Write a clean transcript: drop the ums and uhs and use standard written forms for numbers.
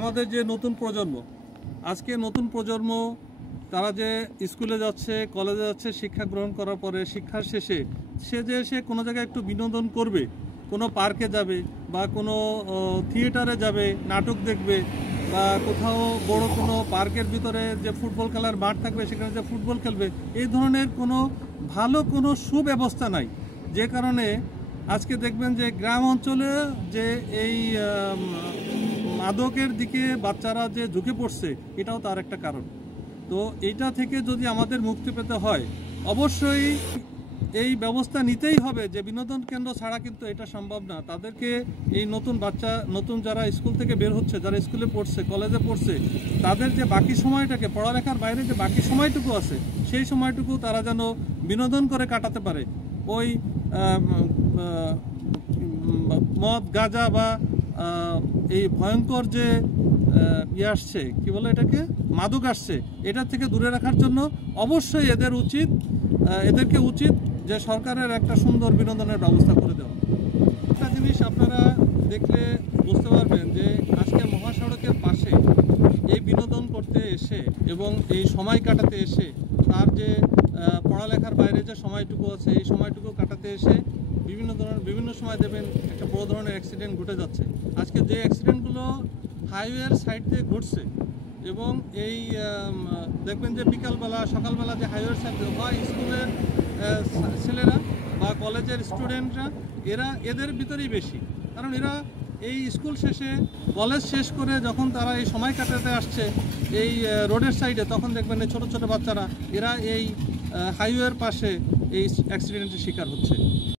আমাদের যে নতুন প্রজন্ম, আজকে নতুন প্রজন্ম তারা যে স্কুলে যাচ্ছে, কলেজে যাচ্ছে, শিক্ষা গ্রহণ করার পরে শিক্ষার শেষে সে কোনো জায়গায় একটু বিনোদন করবে, কোনো পার্কে যাবে বা কোনো থিয়েটারে যাবে, নাটক দেখবে বা কোথাও বড় কোনো পার্কের ভিতরে যে ফুটবল খেলার মাঠ থাকবে সেখানে যে ফুটবল খেলবে, এই ধরনের কোনো ভালো কোনো সুব্যবস্থা নাই। যে কারণে আজকে দেখবেন যে গ্রাম অঞ্চলে যে এই মাদকের দিকে বাচ্চারা যে ঝুঁকে পড়ছে, এটাও তার একটা কারণ। তো এইটা থেকে যদি আমাদের মুক্তি পেতে হয়, অবশ্যই এই ব্যবস্থা নিতেই হবে যে বিনোদন কেন্দ্র ছাড়া কিন্তু এটা সম্ভব না। তাদেরকে এই নতুন যারা স্কুল থেকে বের হচ্ছে, যারা স্কুলে পড়ছে, কলেজে পড়ছে, তাদের যে বাকি সময়টাকে, পড়ালেখার বাইরে যে বাকি সময়টুকু আছে, সেই সময়টুকু তারা যেন বিনোদন করে কাটাতে পারে। ওই মদ, গাঁজা বা এই ভয়ঙ্কর যে আসছে, কি বলে এটাকে, মাদক আসছে, এটার থেকে দূরে রাখার জন্য অবশ্যই এদেরকে উচিত যে সরকারের একটা সুন্দর বিনোদনের ব্যবস্থা করে দেওয়া। একটা জিনিস আপনারা দেখলে বুঝতে পারবেন যে আজকে মহাসড়কের পাশে এই বিনোদন করতে এসে এবং এই সময় কাটাতে এসে, তার যে পড়ালেখার বাইরে যে সময়টুকু আছে, এই সময়টুকু কাটাতে এসে বিভিন্ন সময় দেবেন একটা বড় ধরনের অ্যাক্সিডেন্ট ঘটে যাচ্ছে। আজকে যে অ্যাক্সিডেন্টগুলো হাইওয়ের সাইড দিয়ে ঘটছে, এবং এই দেখবেন যে বিকালবেলা সকালবেলা যে হাইওয়ের সাইড হয়, স্কুলের ছেলেরা বা কলেজের স্টুডেন্টরা, এদের ভিতরেই বেশি। কারণ এরা এই স্কুল শেষে, কলেজ শেষ করে যখন তারা এই সময় কাটাতে আসছে এই রোডের সাইডে, তখন দেখবেন এই ছোটো ছোটো বাচ্চারা এরা এই হাইওয়ের পাশে এই অ্যাক্সিডেন্টের শিকার হচ্ছে।